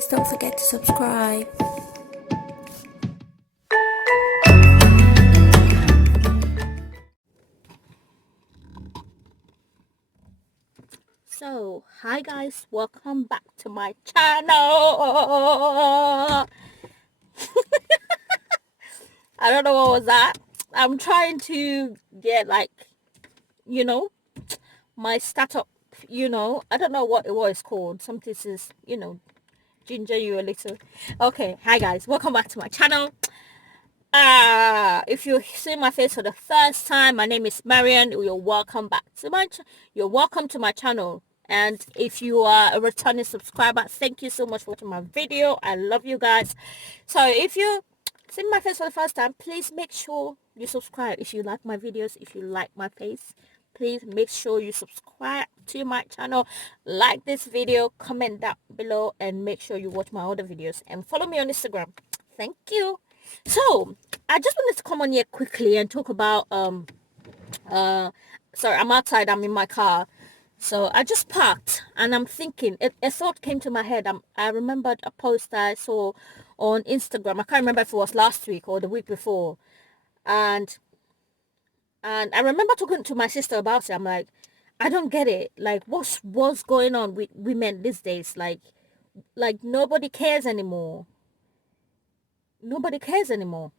Please don't forget to subscribe. So, hi guys, welcome back to my channel. I don't know what was that. I'm trying to get my startup, I don't know what it was called. Something is, ginger you a little. Okay, hi guys, welcome back to my channel. If you see my face for the first time, my name is Marian. You're welcome back to you're welcome to my channel. And if you are a returning subscriber, thank you so much for watching my video. I love you guys. So if you see my face for the first time, please make sure you subscribe. If you like my videos, if you like my face, please make sure you subscribe to my channel, like this video, comment down below, and make sure you watch my other videos and follow me on Instagram. Thank you. So I just wanted to come on here quickly and talk about sorry, I'm outside, I'm in my car. So I just parked and I'm thinking, a thought came to my head. I remembered a post I saw on Instagram. I can't remember if it was last week or the week before. And I remember talking to my sister about it. I'm like, I don't get it. Like, what's going on with women these days? Like nobody cares anymore. Nobody cares anymore.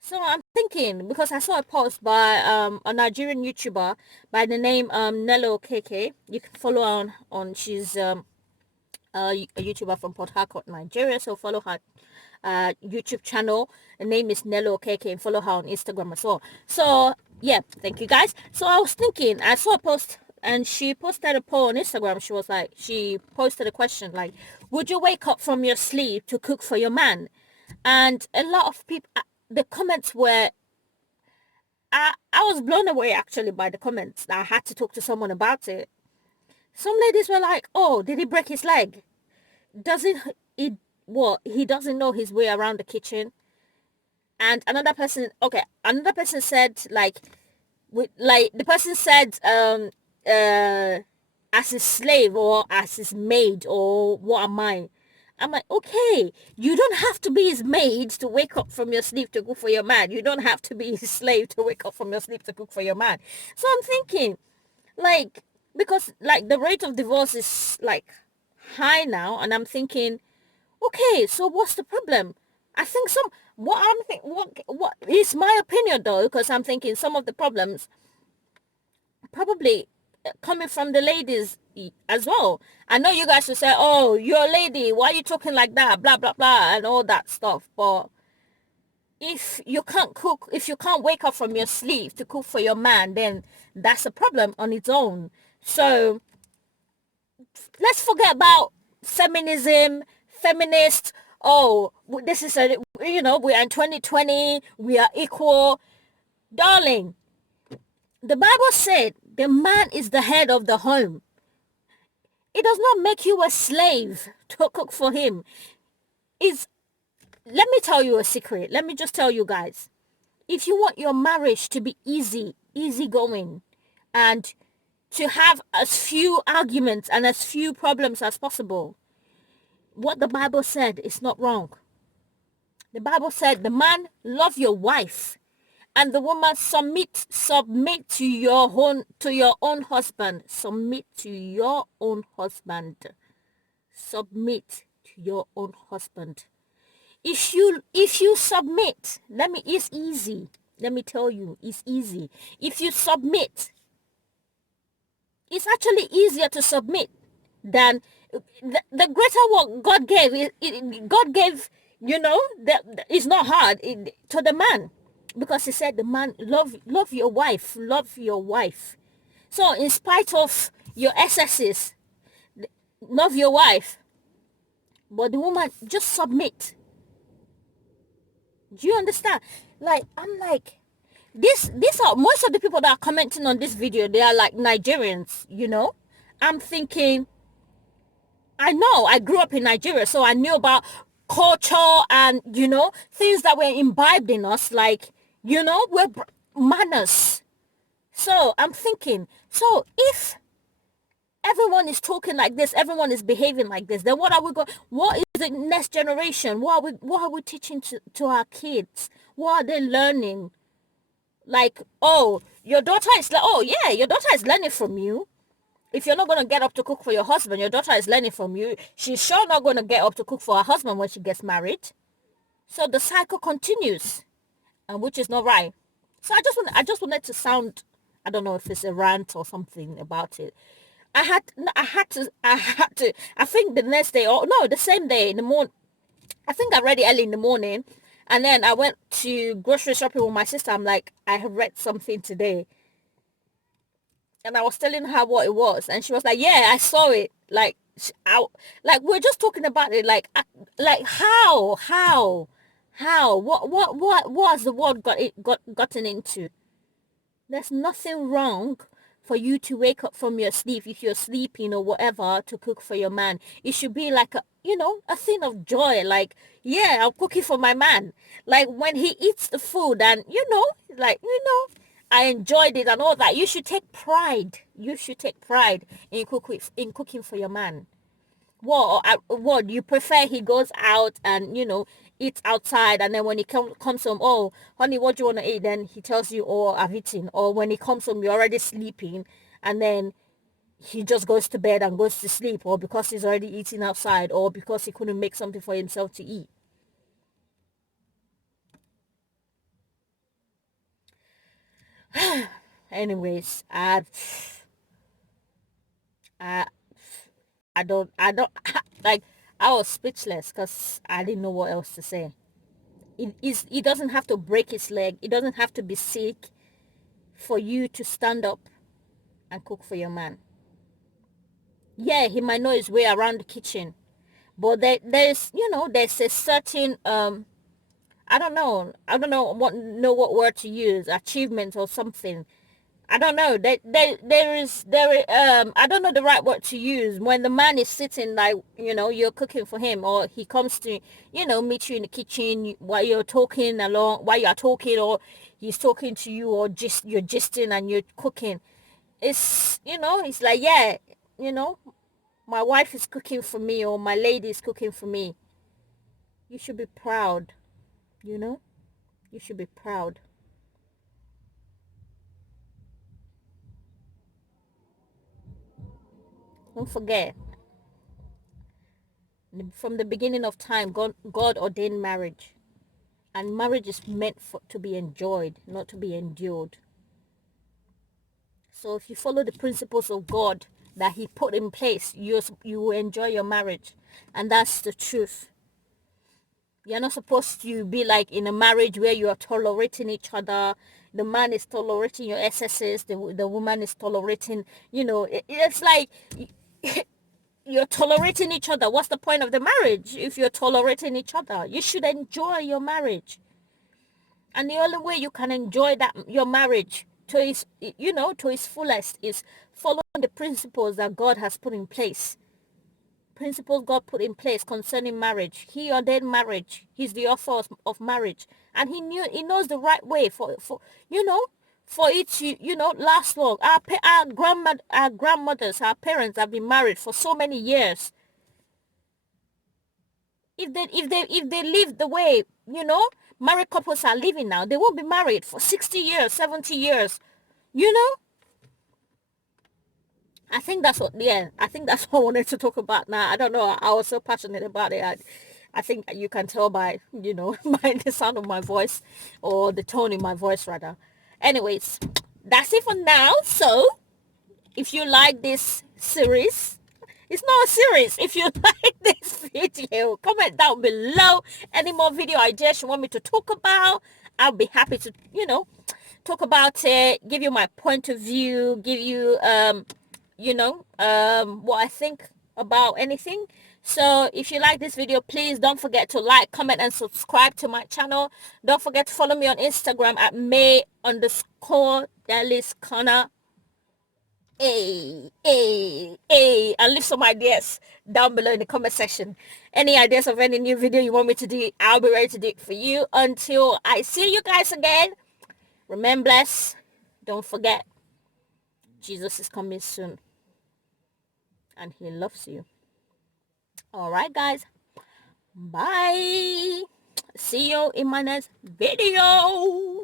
So I'm thinking, because I saw a post by a Nigerian YouTuber by the name Nello KK. You can follow her on she's a YouTuber from Port Harcourt, Nigeria. So follow her YouTube channel. The name is Nello KK, and follow her on Instagram as well. So yeah, thank you guys. So I was thinking, I saw a post and she posted a poll on Instagram. She posted a question like, would you wake up from your sleep to cook for your man? And a lot of people, the comments were, I was blown away actually by the comments. I had to talk to someone about it. Some ladies were like, oh, did he break his leg? Doesn't he, what, he doesn't know his way around the kitchen? And another person said the person said, as his slave or as his maid, or what am I? I'm like, okay, you don't have to be his maid to wake up from your sleep to cook for your man. You don't have to be his slave to wake up from your sleep to cook for your man. So I'm thinking, because the rate of divorce is high now, and I'm thinking, okay, so what's the problem? I think what is my opinion though, because I'm thinking some of the problems probably coming from the ladies as well. I know you guys will say, oh, you're a lady, why are you talking like that, blah blah blah, and all that stuff. But if you can't cook, if you can't wake up from your sleep to cook for your man, then that's a problem on its own. So let's forget about feminism, feminist. Oh, this is we're in 2020, we are equal. Darling, the Bible said the man is the head of the home. It does not make you a slave to cook for him. Let me tell you a secret. Let me just tell you guys. If you want your marriage to be easy going, and to have as few arguments and as few problems as possible, what the Bible said is not wrong. The Bible said, the man, love your wife, and the woman, submit to your own husband. Submit to your own husband. Submit to your own husband. If you submit, it's easy. Let me tell you, it's easy. If you submit, it's actually easier to submit than the greater work God gave. God gave, it's not hard to the man. Because he said, the man, love your wife, love your wife. So in spite of your excesses, love your wife. But the woman, just submit. Do you understand? I'm like, these are, most of the people that are commenting on this video, they are like Nigerians, I'm thinking, I know, I grew up in Nigeria, so I knew about culture and, things that were imbibed in us, we're manners. So I'm thinking, so if everyone is talking like this, everyone is behaving like this, then what are we going, what is the next generation, what are we teaching to our kids? What are they learning? Like, oh, your daughter is like, oh yeah, your daughter is learning from you. If you're not going to get up to cook for your husband, your daughter is learning from you. She's sure not going to get up to cook for her husband when she gets married. So the cycle continues, and which is not right. So I just wanted to sound, I don't know if it's a rant or something about it. I think the next day, or no, the same day in the morning, I think I read it early in the morning, and then I went to grocery shopping with my sister. I'm like, I have read something today, and I was telling her what it was, and she was like, yeah, I saw it. Like, like we're just talking about it. Like how, what has the world gotten into? There's nothing wrong for you to wake up from your sleep, if you're sleeping or whatever, to cook for your man. It should be like a thing of joy. Like, yeah, I'm cooking for my man. Like when he eats the food and, I enjoyed it and all that. You should take pride. You should take pride in cooking for your man. What you prefer he goes out and eats outside, and then when he comes home, oh honey, what do you want to eat? Then he tells you, oh, I've eaten. Or when he comes home, you're already sleeping, and then he just goes to bed and goes to sleep, or because he's already eating outside, or because he couldn't make something for himself to eat. Anyways, I I don't like, I was speechless because I didn't know what else to say. It doesn't have to break his leg. It doesn't have to be sick for you to stand up and cook for your man. Yeah, he might know his way around the kitchen, but there's a certain I don't know what word to use, achievement or something. I don't know. I don't know the right word to use when the man is sitting, like, you're cooking for him, or he comes to, meet you in the kitchen while you're talking while you're talking, or he's talking to you, or just you're gisting and you're cooking. It's like, yeah, you know, my wife is cooking for me, or my lady is cooking for me. You should be proud, you know? You should be proud. Don't forget, from the beginning of time, God ordained marriage. And marriage is meant to be enjoyed, not to be endured. So if you follow the principles of God that he put in place, you will enjoy your marriage. And that's the truth. You're not supposed to be like in a marriage where you are tolerating each other. The man is tolerating your excesses. The woman is tolerating, it's like you're tolerating each other. What's the point of the marriage if you're tolerating each other? You should enjoy your marriage. And the only way you can enjoy that your marriage to its fullest is following the principles that God has put in place. Principles God put in place concerning marriage. He ordained marriage. He's the author of marriage, and he knows the right way for it to last long. Our grandmothers, our parents have been married for so many years. If they live the way married couples are living now, they won't be married for 60 years, 70 years. you know I think that's what I wanted to talk about now. I don't know, I was so passionate about it. I think you can tell by by the sound of my voice, or the tone in my voice rather. Anyways, that's it for now. So if you like this series, it's not a series. If you like this video, comment down below any more video ideas you want me to talk about. I'll be happy to, talk about it, give you my point of view, give you, what I think about anything. So if you like this video, please don't forget to like, comment, and subscribe to my channel. Don't forget to follow me on Instagram at May_Deli'scorner. And leave some ideas down below in the comment section. Any ideas of any new video you want me to do, I'll be ready to do it for you. Until I see you guys again, remain blessed. Don't forget, Jesus is coming soon. and he loves you. All right, guys. Bye. See you in my next video.